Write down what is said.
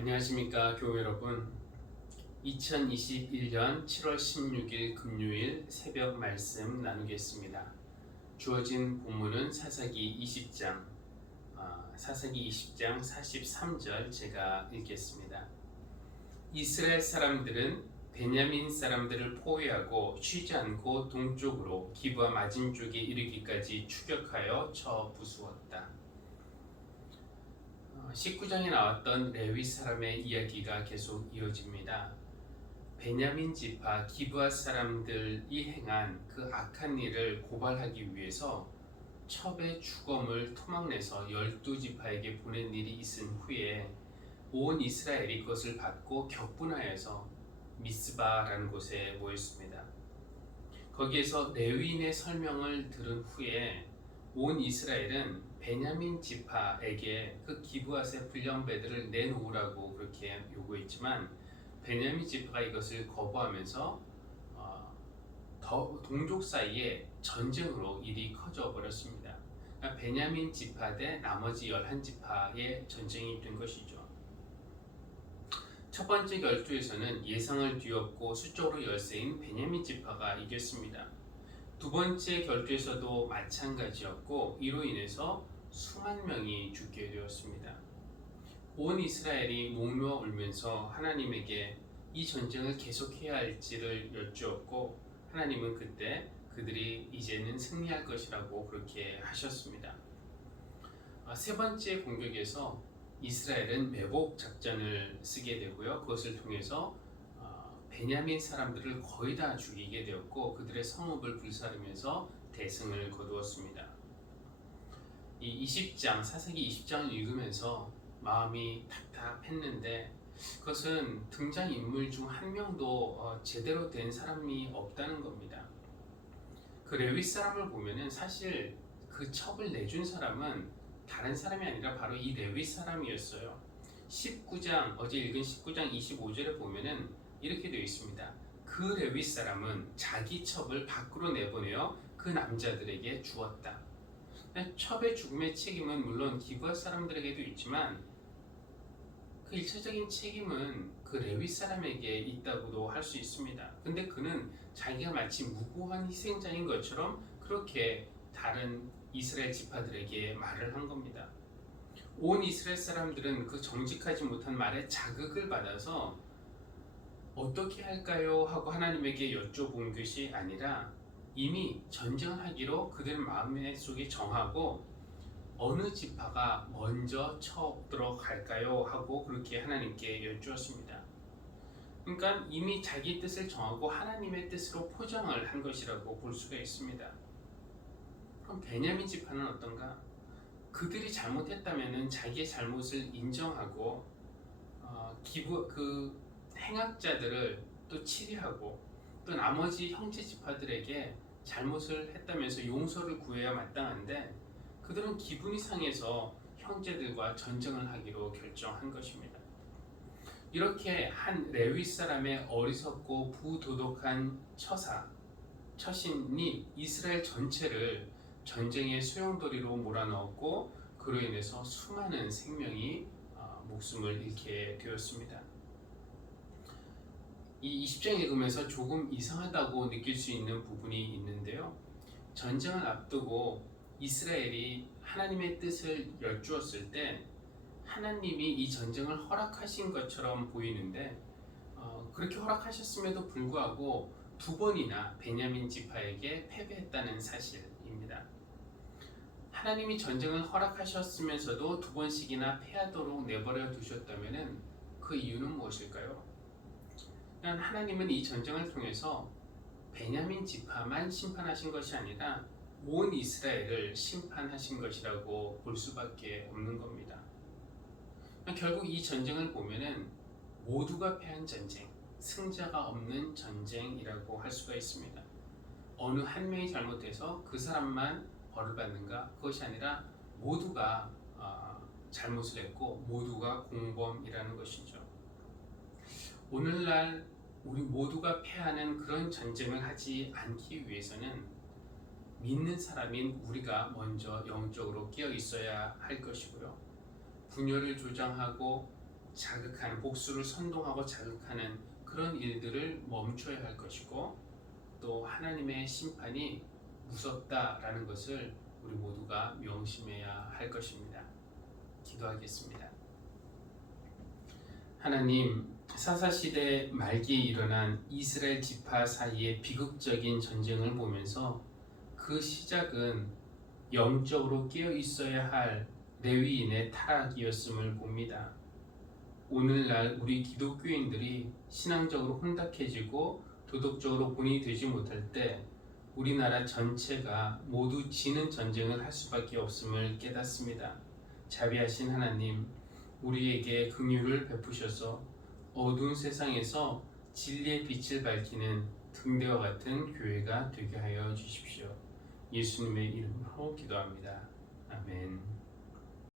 안녕하십니까 교회 여러분. 2021년 7월 16일 금요일 새벽 말씀 나누겠습니다. 주어진 본문은 사사기 20장, 사사기 20장 43절 제가 읽겠습니다. 이스라엘 사람들은 베냐민 사람들을 포위하고 쉬지 않고 동쪽으로 기브아 맞은쪽에 이르기까지 추격하여 쳐 부수었다. 19장에 나왔던 레위 사람의 이야기가 계속 이어집니다. 베냐민 지파 기브아 사람들이 행한 그 악한 일을 고발하기 위해서 첩의 주검을 토막내서 12지파에게 보낸 일이 있은 후에 온 이스라엘이 그것을 받고 격분하여서 미스바라는 곳에 모였습니다. 거기에서 레위인의 설명을 들은 후에 온 이스라엘은 베냐민 지파에게 그 기브앗의 불량배들을 내놓으라고 그렇게 요구했지만 베냐민 지파가 이것을 거부하면서 동족 사이에 전쟁으로 일이 커져 버렸습니다. 그러니까 베냐민 지파 대 나머지 11지파의 전쟁이 된 것이죠. 첫 번째 결투에서는 예상을 뒤엎고 수적으로 열세인 베냐민 지파가 이겼습니다. 두 번째 결투에서도 마찬가지였고 이로 인해서 수만 명이 죽게 되었습니다. 온 이스라엘이 목놓아 울면서 하나님에게 이 전쟁을 계속해야 할지를 여쭈었고 하나님은 그때 그들이 이제는 승리할 것이라고 그렇게 하셨습니다. 세 번째 공격에서 이스라엘은 매복 작전을 쓰게 되고요. 그것을 통해서 베냐민 사람들을 거의 다 죽이게 되었고 그들의 성읍을 불사르면서 대승을 거두었습니다. 이 20장, 사사기 20장을 읽으면서 마음이 답답했는데 그것은 등장인물 중 한 명도 제대로 된 사람이 없다는 겁니다. 그 레위 사람을 보면은 사실 그 첩을 내준 사람은 다른 사람이 아니라 바로 이 레위 사람이었어요. 19장, 어제 읽은 19장 25절에 보면은 이렇게 되어 있습니다. 그 레위 사람은 자기 첩을 밖으로 내보내어 그 남자들에게 주었다. 첩의 죽음의 책임은 물론 기브아 사람들에게도 있지만 그 일차적인 책임은 그 레위 사람에게 있다고도 할 수 있습니다. 근데 그는 자기가 마치 무고한 희생자인 것처럼 그렇게 다른 이스라엘 지파들에게 말을 한 겁니다. 온 이스라엘 사람들은 그 정직하지 못한 말에 자극을 받아서 어떻게 할까요? 하고 하나님에게 여쭤본 것이 아니라 이미 전쟁하기로 그들 마음속에 정하고 어느 지파가 먼저 쳐들어 갈까요? 하고 그렇게 하나님께 여쭈었습니다. 그러니까 이미 자기 뜻을 정하고 하나님의 뜻으로 포장을 한 것이라고 볼 수가 있습니다. 그럼 베냐민 지파는 어떤가? 그들이 잘못했다면 자기의 잘못을 인정하고 그 행악자들을 또 치리하고 또 나머지 형제 지파들에게 잘못을 했다면서 용서를 구해야 마땅한데 그들은 기분이 상해서 형제들과 전쟁을 하기로 결정한 것입니다. 이렇게 한 레위 사람의 어리석고 부도덕한 처신이 이스라엘 전체를 전쟁의 소용돌이로 몰아넣었고 그로 인해서 수많은 생명이 목숨을 잃게 되었습니다. 이 20장 읽으면서 조금 이상하다고 느낄 수 있는 부분이 있는데요. 전쟁을 앞두고 이스라엘이 하나님의 뜻을 여쭈었을 때 하나님이 이 전쟁을 허락하신 것처럼 보이는데 그렇게 허락하셨음에도 불구하고 두 번이나 베냐민 지파에게 패배했다는 사실입니다. 하나님이 전쟁을 허락하셨으면서도 두 번씩이나 패하도록 내버려 두셨다면 그 이유는 무엇일까요? 하나님은 이 전쟁을 통해서 베냐민 지파만 심판하신 것이 아니라 온 이스라엘을 심판하신 것이라고 볼 수밖에 없는 겁니다. 결국 이 전쟁을 보면은 모두가 패한 전쟁, 승자가 없는 전쟁이라고 할 수가 있습니다. 어느 한 명이 잘못해서 그 사람만 벌을 받는가? 그것이 아니라 모두가 잘못을 했고 모두가 공범이라는 것이죠. 오늘날 우리 모두가 패하는 그런 전쟁을 하지 않기 위해서는 믿는 사람인 우리가 먼저 영적으로 깨어 있어야 할 것이고요. 분열을 조장하고 자극하는, 복수를 선동하고 자극하는 그런 일들을 멈춰야 할 것이고, 또 하나님의 심판이 무섭다라는 것을 우리 모두가 명심해야 할 것입니다. 기도하겠습니다. 하나님, 사사시대 말기에 일어난 이스라엘 지파 사이의 비극적인 전쟁을 보면서 그 시작은 영적으로 깨어 있어야 할 레위인의 타락이었음을 봅니다. 오늘날 우리 기독교인들이 신앙적으로 혼탁해지고 도덕적으로 본인이 되지 못할 때 우리나라 전체가 모두 지는 전쟁을 할 수밖에 없음을 깨닫습니다. 자비하신 하나님, 우리에게 긍휼을 베푸셔서 어두운 세상에서 진리의 빛을 밝히는 등대와 같은 교회가 되게 하여 주십시오. 예수님의 이름으로 기도합니다. 아멘.